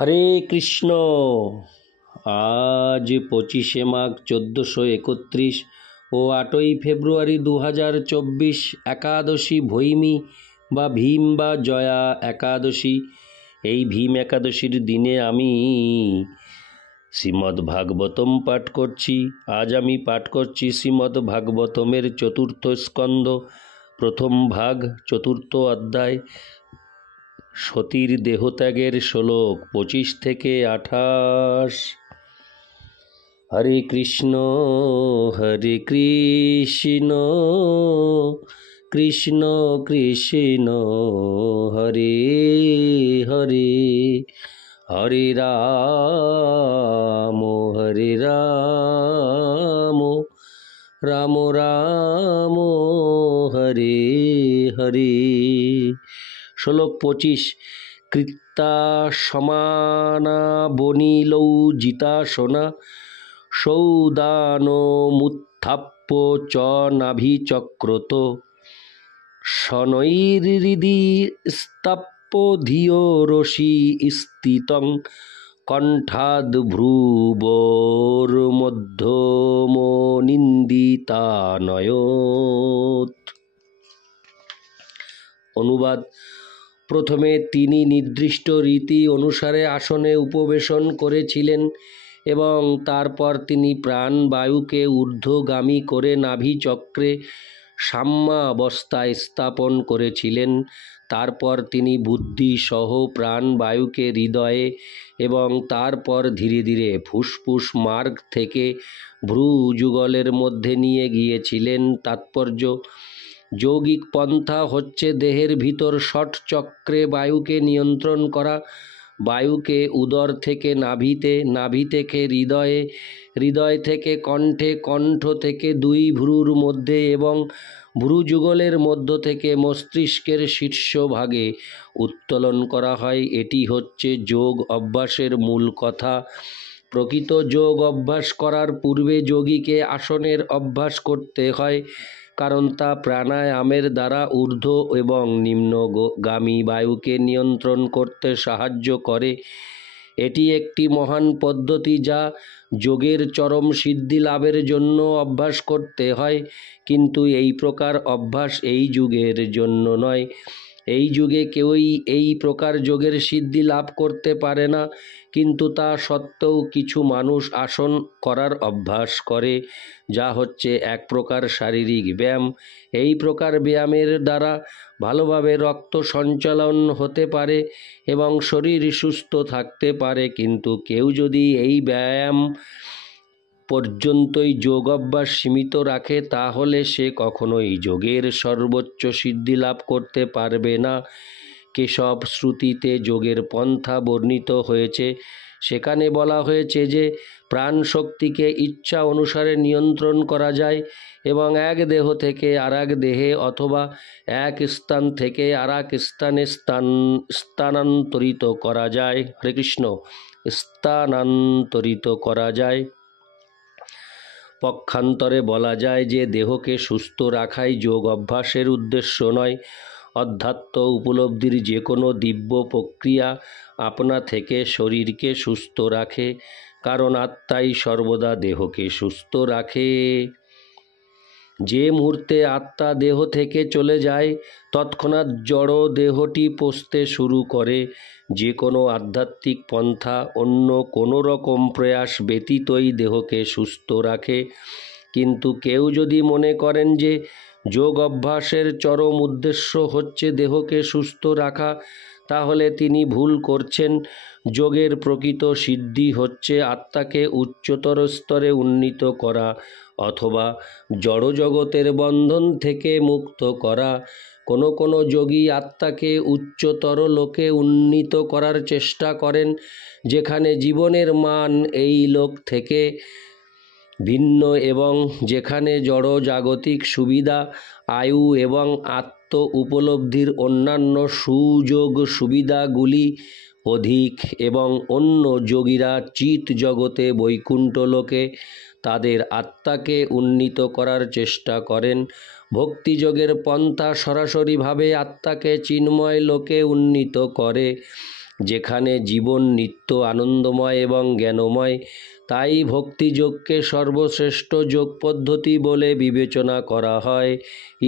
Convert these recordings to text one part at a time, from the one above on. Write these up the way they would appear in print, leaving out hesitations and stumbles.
হরে কৃষ্ণ। আজ 25শে মাঘ 1431 ও 8ই ফেব্রুয়ারি 2024 একাদশী ভৈমী বা ভীম বা জয়া একাদশী। এই ভীম একাদশীর দিনে আমি শ্রীমদ্ ভাগবতম পাঠ করছি। আজ আমি পাঠ করছি শ্রীমদ্ ভাগবতমের চতুর্থ স্কন্ধ, প্রথম ভাগ, চতুর্থ অধ্যায়, সতীর দেহত্যাগের শ্লোক 25 থেকে 28। হরে কৃষ্ণ কৃষ্ণ কৃষ্ণ হরে হরে, হরে রাম রাম রাম হরে হরে। শ্লোক 25। কৃত্তা সমানা বনিলৌ জিতাসনা সৌদানো মুত্থাপ্য চ নাভিচক্রত শনৈর্হৃদি স্তাপ্য ধিয়ো রশি স্থিতং কণ্ঠাদ ভ্রুবোর মধ্যমো নিন্দিতানয়ত। অনুবাদ। প্রথমে তিনি নির্দিষ্ট রীতি অনুসারে আসনে উপবেশন করেছিলেন এবং তারপর তিনি প্রাণবায়ুকে ঊর্ধ্বগামী করে নাভিচক্রে সাম্যাবস্থায় স্থাপন করেছিলেন। তারপর তিনি বুদ্ধি সহ প্রাণবায়ুকে হৃদয়ে এবং তারপর ধীরে ধীরে ফুসফুস মার্গ থেকে ভ্রু যুগলের মধ্যে নিয়ে গিয়েছিলেন। তাৎপর্য: যৌগিক পন্থা হচ্ছে দেহের ভিতর ষট চক্রে বায়ুকে নিয়ন্ত্রণ করা। বায়ুকে উদর থেকে নাভিতে, নাভি থেকে হৃদয়ে, হৃদয় থেকে কণ্ঠে, কণ্ঠ থেকে দুই ভ্রুর মধ্যে এবং ভ্রুযুগলের মধ্য থেকে মস্তিষ্কের শীর্ষভাগে উত্তোলন করা হয়। এটি হচ্ছে যোগ অভ্যাসের মূল কথা। প্রকৃত যোগ অভ্যাস করার পূর্বে যোগীকে আসনের অভ্যাস করতে হয়, কারণ তা প্রাণায়ামের দ্বারা ঊর্ধ্ব এবং নিম্নগামী বায়ুকে নিয়ন্ত্রণ করতে সাহায্য করে। এটি একটি মহান পদ্ধতি যা যোগের চরম সিদ্ধি লাভের জন্য অভ্যাস করতে হয়, কিন্তু এই প্রকার অভ্যাস এই যুগের জন্য নয়। এই যুগে কেউই এই প্রকার যোগের সিদ্ধি লাভ করতে পারে না, কিন্তু তা সত্ত্বেও কিছু মানুষ আসন করার অভ্যাস করে, যা হচ্ছে এক প্রকার শারীরিক ব্যায়াম। এই প্রকার ব্যায়ামের দ্বারা ভালোভাবে রক্ত সঞ্চালন হতে পারে এবং শরীর সুস্থ থাকতে পারে, কিন্তু কেউ যদি এই ব্যায়াম পর্যন্তই যোগ অভ্যাস সীমিত রাখে, তাহলে সে কখনোই যোগের সর্বোচ্চ সিদ্ধি লাভ করতে পারবে না। কেশব শ্রুতিতে যোগের পন্থা বর্ণিত হয়েছে। সেখানে বলা হয়েছে যে প্রাণ শক্তিকে ইচ্ছা অনুসারে নিয়ন্ত্রণ করা যায় এবং এক দেহ থেকে আরেক দেহে অথবা এক স্থান থেকে আরেক স্থানে স্থানান্তরিত করা যায়। হরে কৃষ্ণ। স্থানান্তরিত করা যায়। পক্ষান্তরে বলা যায় যে দেহকে সুস্থ রাখাই যোগ অভ্যাসের উদ্দেশ্য নয়। অধ্যাত্ম উপলব্ধির যে কোনো দিব্য প্রক্রিয়া আপনা থেকে শরীরকে সুস্থ রাখে, কারণ আত্মাই সর্বদা দেহকে সুস্থ রাখে। যে মুহূর্তে আত্মা দেহ থেকে চলে যায়, তৎক্ষণাৎ জড় দেহটি পচতে শুরু করে। যে কোনো আধ্যাত্মিক পন্থা অন্য কোনো রকম প্রয়াস ব্যতীতই দেহকে সুস্থ রাখে। কিন্তু কেউ যদি মনে করেন যে যোগ অভ্যাসের চরম উদ্দেশ্য হচ্ছে দেহকে সুস্থ রাখা, তাহলে তিনি ভুল করছেন। যোগের প্রকৃত সিদ্ধি হচ্ছে আত্মাকে উচ্চতর স্তরে উন্নীত করা অথবা জড়জগতের বন্ধন থেকে মুক্ত করা। কোনো যোগী আত্মাকে উচ্চতর লোকে উন্নীত করার চেষ্টা করেন, যেখানে জীবনের মান এই লোক থেকে ভিন্ন এবং যেখানে জড় জাগতিক সুবিধা, আয়ু এবং আত্ম উপলব্ধির অন্যান্য সুযোগ সুবিধাগুলি অধিক, এবং অন্য যোগীরা চিৎ জগতে বৈকুণ্ঠ লোকে তাদের আত্মাকে উন্নীত করার চেষ্টা করেন। ভক্তিযোগের পন্থা সরাসরিভাবে আত্মাকে চিন্ময় লোকে উন্নীত করে। যেখানে জীবন নিত্য আনন্দময় এবং জ্ঞানময়, তাই ভক্তিযোগকে সর্বশ্রেষ্ঠ যোগ পদ্ধতি বলে বিবেচনা করা হয়।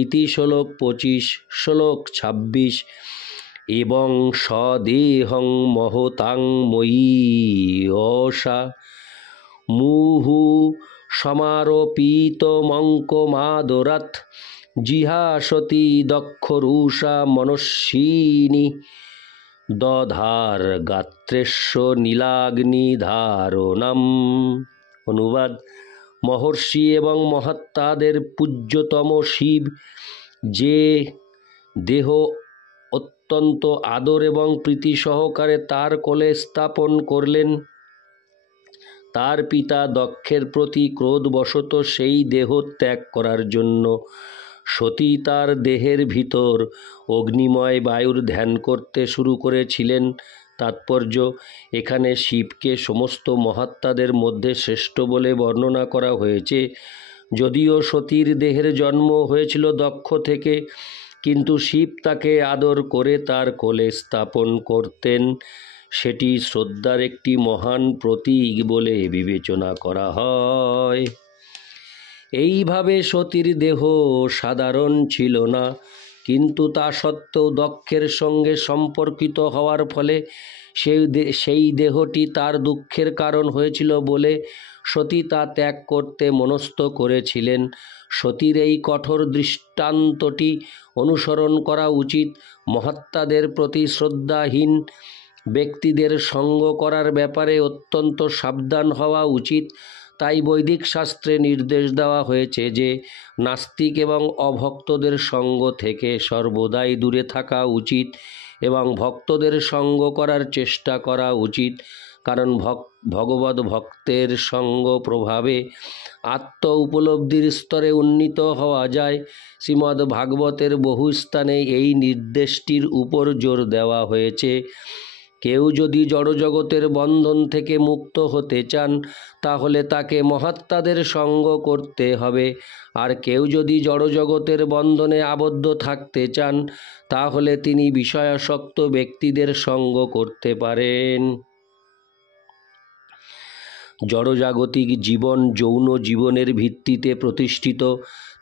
ইতি শ্লোক 25। শ্লোক 26। এবং সদেহং মহতাং ময়ীয়সা মুহু সমারোপিতমঙ্কমাদরাৎ জিহাসতি দক্ষরুষা মনস্বিনী দধার গাত্রেস্য নীলাগ্নিধারণম। অনুবাদ: মহর্ষি এবং মহাত্মাদের পূজ্যতম শিব যে দেহ অত্যন্ত আদর এবং প্রীতি সহকারে তার কোলে স্থাপন করলেন, তার পিতা দক্ষের প্রতি ক্রোধবশত সেই দেহ ত্যাগ করার জন্য সতী তার দেহের ভিতর অগ্নিময় বায়ুর ধ্যান করতে শুরু করেছিলেন। তাৎপর্য: এখানে শিবকে সমস্ত মহাত্মাদের মধ্যে শ্রেষ্ঠ বলে বর্ণনা করা হয়েছে। যদিও সতীর দেহের জন্ম হয়েছিল দক্ষ থেকে, কিন্তু শিব তাকে আদর করে তার কোলে স্থাপন করতেন। সেটি শ্রদ্ধার একটি মহান প্রতীক বলে বিবেচনা করা হয়। এইভাবে সতীর দেহ সাধারণ ছিল না, কিন্তু তা সত্ত্বেও দক্ষের সঙ্গে সম্পর্কিত হওয়ার ফলে সেই দেহটি তার দুঃখের কারণ হয়েছিল বলে সতী তা ত্যাগ করতে মনস্থ করেছিলেন। সতীর এই কঠোর দৃষ্টান্তটি অনুসরণ করা উচিত। মহাত্মাদের প্রতি শ্রদ্ধাহীন ব্যক্তিদের সঙ্গ করার ব্যাপারে অত্যন্ত সাবধান হওয়া উচিত। তাই বৈদিক শাস্ত্রে নির্দেশ দেওয়া হয়েছে যে নাস্তিক এবং অভক্তদের সঙ্গ থেকে সর্বদাই দূরে থাকা উচিত এবং ভক্তদের সঙ্গ করার চেষ্টা করা উচিত, কারণ ভগবদ ভক্তের সঙ্গ প্রভাবে আত্ম উপলব্ধির স্তরে উন্নীত হওয়া যায়। শ্রীমদ্ ভাগবতের বহু স্থানে এই নির্দেশটির উপর জোর দেওয়া হয়েছে। কেউ যদি জড়জগতের বন্ধন থেকে মুক্ত হতে চান, তাহলে তাকে মহাত্মাদের সঙ্গ করতে হবে, আর কেউ যদি জড়জগতের বন্ধনে আবদ্ধ থাকতে চান, তাহলে তিনি বিষয়াসক্ত ব্যক্তিদের সঙ্গ করতে পারেন। জড়জাগতিক জীবন যৌন জীবনের ভিত্তিতে প্রতিষ্ঠিত,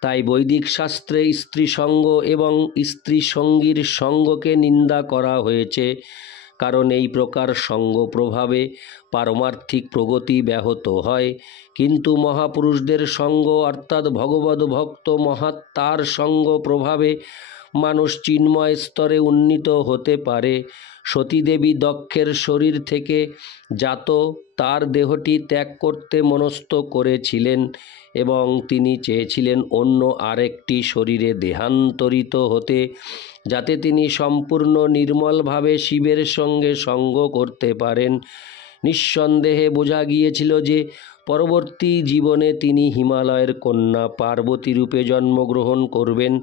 তাই বৈদিক শাস্ত্রে স্ত্রী সঙ্গ এবং স্ত্রী সঙ্গীর সঙ্গকে নিন্দা করা হয়েছে, কারণ এই প্রকার সঙ্গ প্রভাবে পারমার্থিক প্রগতি ব্যাহত হয়। কিন্তু মহাপুরুষদের সঙ্গ অর্থাৎ ভগবদ ভক্ত মহাত্মার সঙ্গ প্রভাবে মানুষ চিন্ময় স্তরে উন্নীত হতে পারে। সতীদেবী দক্ষের শরীর থেকে জাত তার দেহটি ত্যাগ করতে মনস্থ করেছিলেন এবং তিনি চেয়েছিলেন অন্য আরেকটি শরীরে দেহান্তরিত হতে, যাতে তিনি সম্পূর্ণ নির্মলভাবে শিবের সঙ্গে সঙ্গ করতে পারেন। নিঃসন্দেহে বোঝা গিয়েছিল যে পরবর্তী জীবনে তিনি হিমালয়ের কন্যা পার্বতী রূপে জন্মগ্রহণ করবেন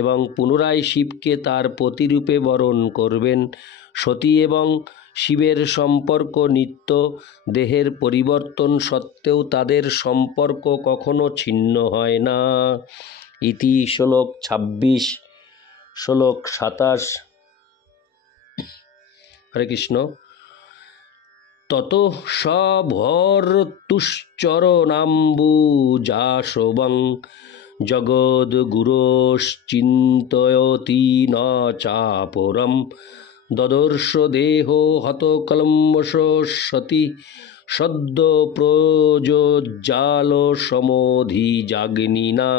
এবং পুনরায় শিবকে তার পতিরূপে বরণ করবেন। সতী এবং শিবের সম্পর্ক নিত্য। দেহের পরিবর্তন সত্ত্বেও তাদের সম্পর্ক কখনো ছিন্ন হয় না। ইতি শ্লোক 26। শ্লোক 27। হরে কৃষ্ণ। তত সভর্তুশ্চরণাম্বুজাশোভং জগদ্গুরোশ্চিন্তয়তি ন চাপরম দদর্শ দেহ হতকলম্বশ সতি সদ্য প্রযোজ্জাল সমধিজাগ্নিনা।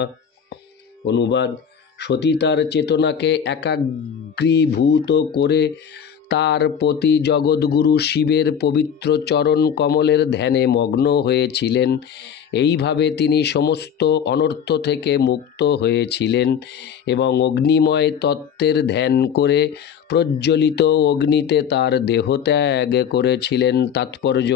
অনুবাদ: সতী তার চেতনাকে একাগ্রীভূত করে তার পতি জগদ্গুরু শিবের পবিত্র চরণ কমলের ধ্যানে মগ্ন হয়েছিলেন। এইভাবে তিনি সমস্ত অনর্থ থেকে মুক্ত হয়েছিলেন এবং অগ্নিময় তত্ত্বের ধ্যান করে প্রজ্বলিত অগ্নিতে তার দেহত্যাগ করেছিলেন। তাৎপর্য: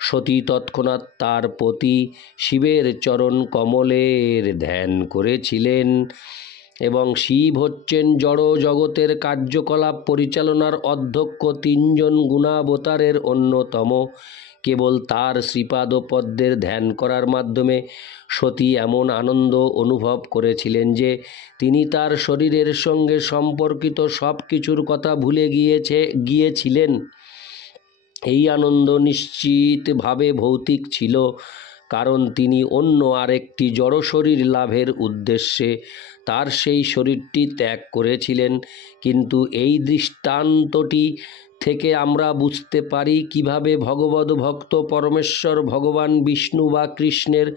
সতী তৎক্ষণাৎ তার পতি শিবের চরণ কমলের ধ্যান করেছিলেন এবং শিব হচ্ছেন জড় জগতের কার্যকলাপ পরিচালনার অধ্যক্ষ তিনজন গুণাবতারের অন্যতম। কেবল তার শ্রীপাদ পদ্মের ধ্যান করার মাধ্যমে সতী এমন আনন্দ অনুভব করেছিলেন যে তিনি তার শরীরের সঙ্গে সম্পর্কিত সব কিছুর কথা ভুলে গিয়েছিলেন। এই আনন্দ নিশ্চিতভাবে ভৌতিক ছিল, কারণ তিনি অন্য আরেকটি জড় শরীর লাভের উদ্দেশ্যে তার সেই শরীরটি ত্যাগ করেছিলেন। কিন্তু এই দৃষ্টান্তটি থেকে আমরা বুঝতে পারি কিভাবে ভগবদ ভক্ত পরমেশ্বর ভগবান বিষ্ণু বা কৃষ্ণের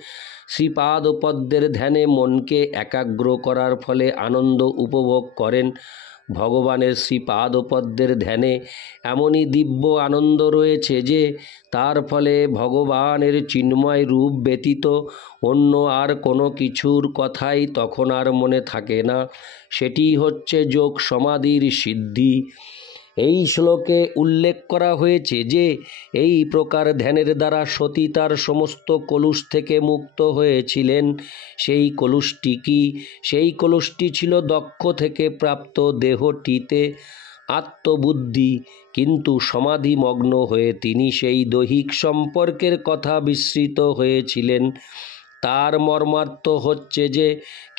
শ্রীপাদপদ্মের ধ্যানে মনকে একাগ্র করার ফলে আনন্দ উপভোগ করেন। ভগবানের শ্রীপাদপদ্মের ধ্যানে এমনই দিব্য আনন্দ রয়েছে যে তার ফলে ভগবানের চিন্ময় রূপ ব্যতীত অন্য আর কোনো কিছুর কথাই তখন আর মনে থাকে না। সেটি হচ্ছে যোগ সমাধির সিদ্ধি। এই শ্লোকে উল্লেখ করা হয়েছে যে এই প্রকার ধ্যানের দ্বারা সতী তার সমস্ত কলুষ থেকে মুক্ত হয়েছিলেন। সেই কলুষটি কি? সেই কলুষটি ছিল দক্ষ থেকে প্রাপ্ত দেহটিতে আত্মবুদ্ধি, কিন্তু সমাধিমগ্ন হয়ে তিনি সেই দৈহিক সম্পর্কের কথা বিস্মৃত হয়েছিলেন। তার মর্মার্থ হচ্ছে যে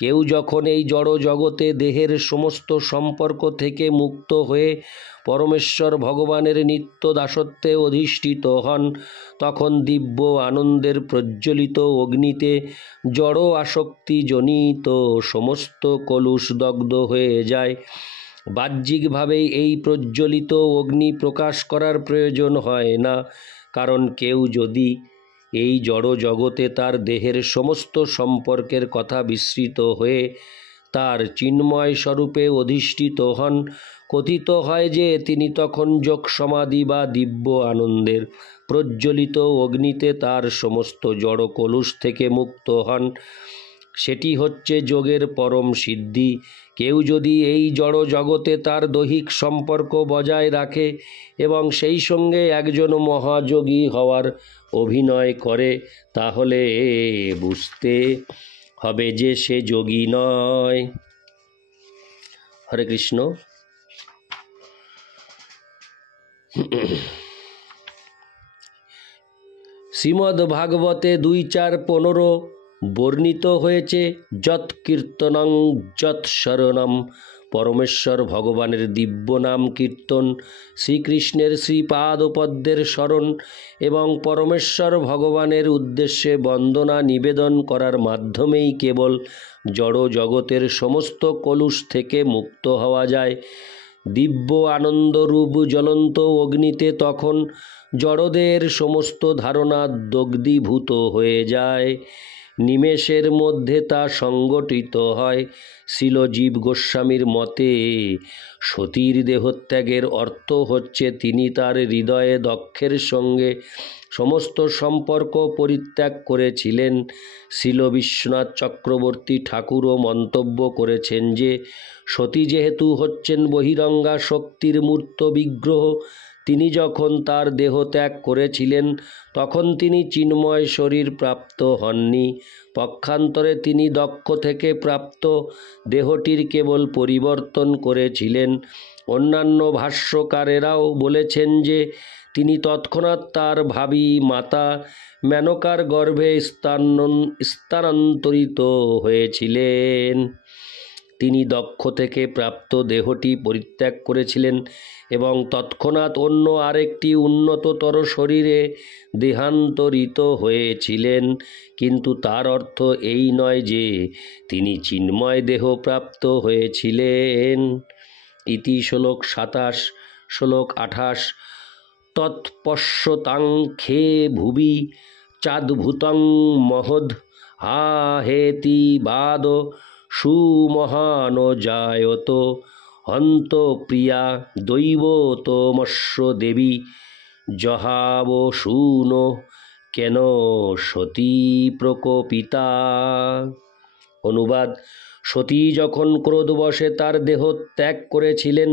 কেউ যখন এই জড় জগতে দেহের সমস্ত সম্পর্ক থেকে মুক্ত হয়ে পরমেশ্বর ভগবানের নিত্য দাসত্বে অধিষ্ঠিত হন, তখন দিব্য আনন্দের প্রজ্বলিত অগ্নিতে জড় আসক্তিজনিত সমস্ত কলুষ দগ্ধ হয়ে যায়। বাহ্যিকভাবেই এই প্রজ্বলিত অগ্নি প্রকাশ করার প্রয়োজন হয় না, কারণ কেউ যদি এই জড় জগতে তার দেহের সমস্ত সম্পর্কের কথা বিস্মৃত হয়ে তার চিন্ময় স্বরূপে অধিষ্ঠিত হন, কথিত হয় যে তিনি তখন যোগ সমাধি বা দিব্য আনন্দের প্রজ্বলিত অগ্নিতে তার সমস্ত জড় কলুষ থেকে মুক্ত হন। সেটি হচ্ছে যোগের পরম সিদ্ধি। কেউ যদি এই জড় জগতে তার দৈহিক সম্পর্ক বজায় রাখে এবং সেই সঙ্গে একজন মহাযোগী হওয়ার অভিনয় করে, তাহলে বুঝতে হবে যে সে যোগী নয়। হরে কৃষ্ণ। শ্রীমদ্ ভাগবতে 2:4-15 বর্ণিত হয়েছে, যৎ কীর্তনং যৎ শরণম। পরমেশ্বর ভগবানের দিব্য নাম কীর্তন, শ্রীকৃষ্ণের শ্রীপাদপদ্মের শরণ এবং পরমেশ্বর ভগবানের উদ্দেশ্যে বন্দনা নিবেদন করার মাধ্যমেই কেবল জড় জগতের সমস্ত কলুষ থেকে মুক্ত হওয়া যায়। দিব্য আনন্দরূপ জ্বলন্ত অগ্নিতে তখন জড়দের সমস্ত ধারণা দগ্ধীভূত হয়ে যায়। নিমেষের মধ্যে তা সংগঠিত হয়। শ্রীল জীব গোস্বামীর মতে সতীর দেহত্যাগের অর্থ হচ্ছে তিনি তার হৃদয়ে দক্ষের সঙ্গে সমস্ত সম্পর্ক পরিত্যাগ করেছিলেন। শ্রীল বিশ্বনাথ চক্রবর্তী ঠাকুরও মন্তব্য করেছেন যে সতী যেহেতু হচ্ছেন বহিরঙ্গা শক্তির মূর্ত বিগ্রহ, তিনি যখন তার দেহ ত্যাগ করেছিলেন তখন তিনি চিন্ময় শরীর প্রাপ্ত হননি। পক্ষান্তরে তিনি দক্ষ থেকে প্রাপ্ত দেহটির কেবল পরিবর্তন করেছিলেন। অন্যান্য ভাষ্যকারেরাও বলেছেন যে তিনি তৎক্ষণাৎ তার ভাবী মাতা মেনকার গর্ভে স্থানান্তরিত হয়েছিলেন। তিনি দক্ষ থেকে প্রাপ্ত দেহটি পরিত্যাগ করেছিলেন এবং তৎক্ষণাৎ অন্য আরেকটি উন্নততর শরীরে দেহান্তরিত হয়েছিলেন। কিন্তু তার অর্থ এই নয় যে তিনি চিন্ময় দেহ প্রাপ্ত হয়েছিলেন। ইতি শ্লোক 27। শ্লোক 28। তৎপশ্যতাং খে ভুবি চাদ্ভুতং মহদ আহেতি বাদ সুমহান জায়ত হন্ত প্রিয়া দৈবতমস্য দেবী জহাব শূন কেন সতী প্রকোপিতা। অনুবাদ: সতী যখন ক্রোধবশে তার দেহ ত্যাগ করেছিলেন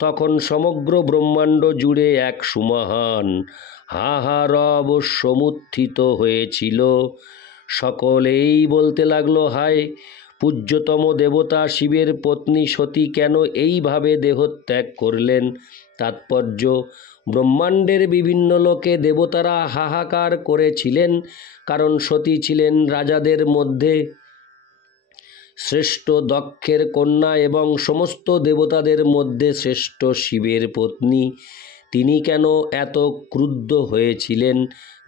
তখন সমগ্র ব্রহ্মাণ্ড জুড়ে এক সুমহান হাহারব সমুত্থিত হয়েছিল। সকলেই বলতে লাগলো, হায়, পূজ্যতম দেবতা শিবের পত্নী সতী কেন এইভাবে দেহত্যাগ করলেন? তাৎপর্য: ব্রহ্মাণ্ডের বিভিন্ন লোকে দেবতারা হাহাকার করেছিলেন, কারণ সতী ছিলেন রাজাদের মধ্যে শ্রেষ্ঠ দক্ষের কন্যা এবং সমস্ত দেবতাদের মধ্যে শ্রেষ্ঠ শিবের পত্নী। তিনি কেন এত ক্রুদ্ধ হয়েছিলেন,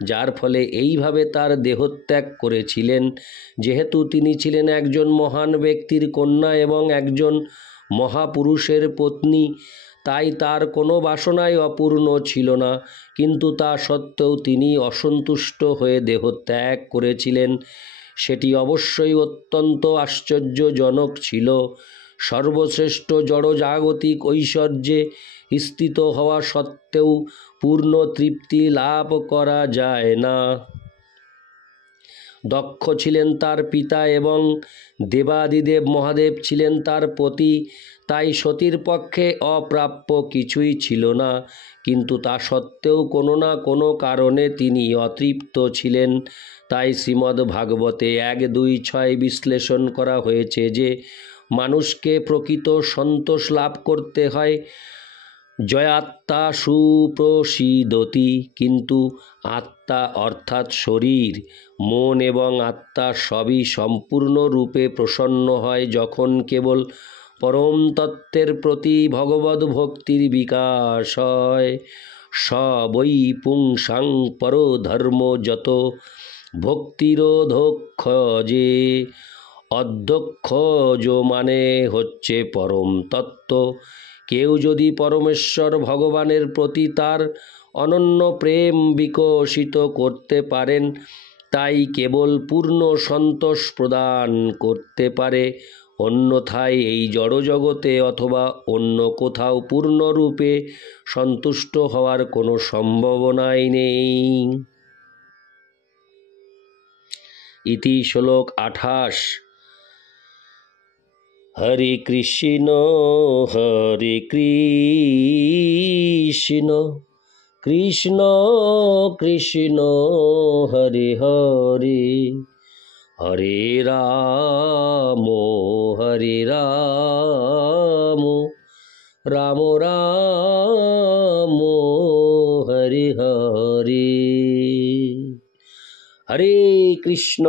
যার ফলে এইভাবে তার দেহত্যাগ করেছিলেন? যেহেতু তিনি ছিলেন একজন মহান ব্যক্তির কন্যা এবং একজন মহাপুরুষের পত্নী, তাই তার কোনো বাসনাই অপূর্ণ ছিল না। কিন্তু তা সত্ত্বেও তিনি অসন্তুষ্ট হয়ে দেহত্যাগ করেছিলেন। সেটি অবশ্যই অত্যন্ত আশ্চর্যজনক ছিল। সর্বশ্রেষ্ঠ জড়জাগতিক ঐশ্বর্যে স্থিত হওয়া সত্ত্বেও পূর্ণ তৃপ্তি লাভ করা যায় না। দক্ষ ছিলেন তার পিতা এবং দেবাদিদেব মহাদেব ছিলেন তার পতি, তাই সতীর পক্ষে অপ্রাপ্য কিছুই ছিল না। কিন্তু তা সত্ত্বেও কোনো না কোনো কারণে তিনি অতৃপ্ত ছিলেন। তাই শ্রীমদ্ ভাগবতে 1-2-6 বিশ্লেষণ করা হয়েছে যে মানুষকে প্রকৃত সন্তোষ লাভ করতে হয় জয়াত্মা সুপ্রসীদতি। কিন্তু আত্মা অর্থাৎ শরীর, মন এবং আত্মা সবই সম্পূর্ণরূপে প্রসন্ন হয় যখন কেবল পরম তত্ত্বের প্রতি ভগবদ্ ভক্তির বিকাশ হয়। স বৈ পুংসাং পরধর্ম যত ভক্তিরোধক্ষ যে। অধ্যক্ষ মানে হচ্ছে পরম তত্ত্ব। কেউ যদি পরমেশ্বর ভগবানের প্রতি তার অনন্য প্রেম বিকশিত করতে পারেন, তাই কেবল পূর্ণ সন্তোষ প্রদান করতে পারে। অন্যথায় এই জড়জগতে অথবা অন্য কোথাও পূর্ণরূপে সন্তুষ্ট হওয়ার কোনো সম্ভাবনাই নেই। ইতি শ্লোক 28। হরে কৃষ্ণ হরে কৃষ্ণ কৃষ্ণ কৃষ্ণ হরে হরে হরে রাম হরে রাম রাম রাম হরে হরে। হরে কৃষ্ণ।